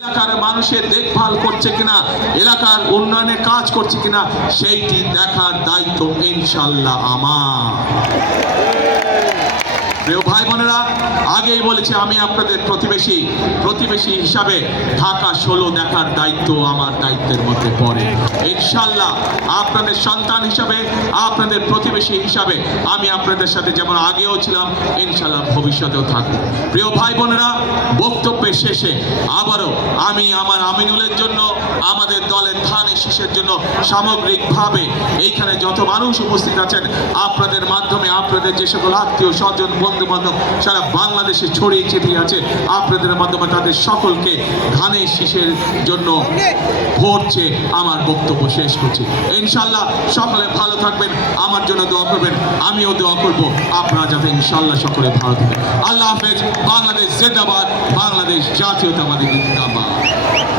এলাকার মানুষের দেখভাল করছে কিনা, এলাকার উন্নয়নের কাজ করছে কিনা, সেইটি দেখার দায়িত্ব ইনশাআল্লাহ আমার। প্রিয় ভাই বোনেরা, আগেই বলেছি আমি আপনাদের প্রতিবেশী হিসাবে ঢাকা 16 দেখার দায়িত্ব আমার দায়িত্বের মধ্যে পড়ে। ইনশাআল্লাহ আপনাদের সন্তান হিসাবে, আপনাদের প্রতিবেশী হিসাবে আমি আপনাদের সাথে যেমন আগেও ছিলাম, ইনশাআল্লাহ ভবিষ্যতেও থাকব। প্রিয় ভাই বোনেরা, বক্তব্যের শেষে আবারও আমি আমার আমিনুলের জন্য, আমাদের দলের ধানের শীষের জন্য সামগ্রিকভাবে এইখানে যত মানুষ উপস্থিত আছেন, আপনাদের মাধ্যমে আপনাদের যে সকল আত্মীয় স্বজন বন্ধু বান্ধব সারা বাংলাদেশে ছড়িয়ে ছিটিয়ে আছে, আপনাদের মাধ্যমে তাদের সকলকে ধানের শীষের জন্য ভোট চেয়ে আমার বক্তব্য শেষ করছি। ইনশাআল্লাহ সকলে ভালো থাকবেন, আমার জন্য দোয়া করবেন, আমিও দোয়া করব আপনারা যাতে ইনশাআল্লাহ সকলে ভালো থাকেন। আল্লাহ হাফেজ। বাংলাদেশ জিন্দাবাদ, বাংলাদেশ জাতীয়তাবাদী জিন্দাবাদ।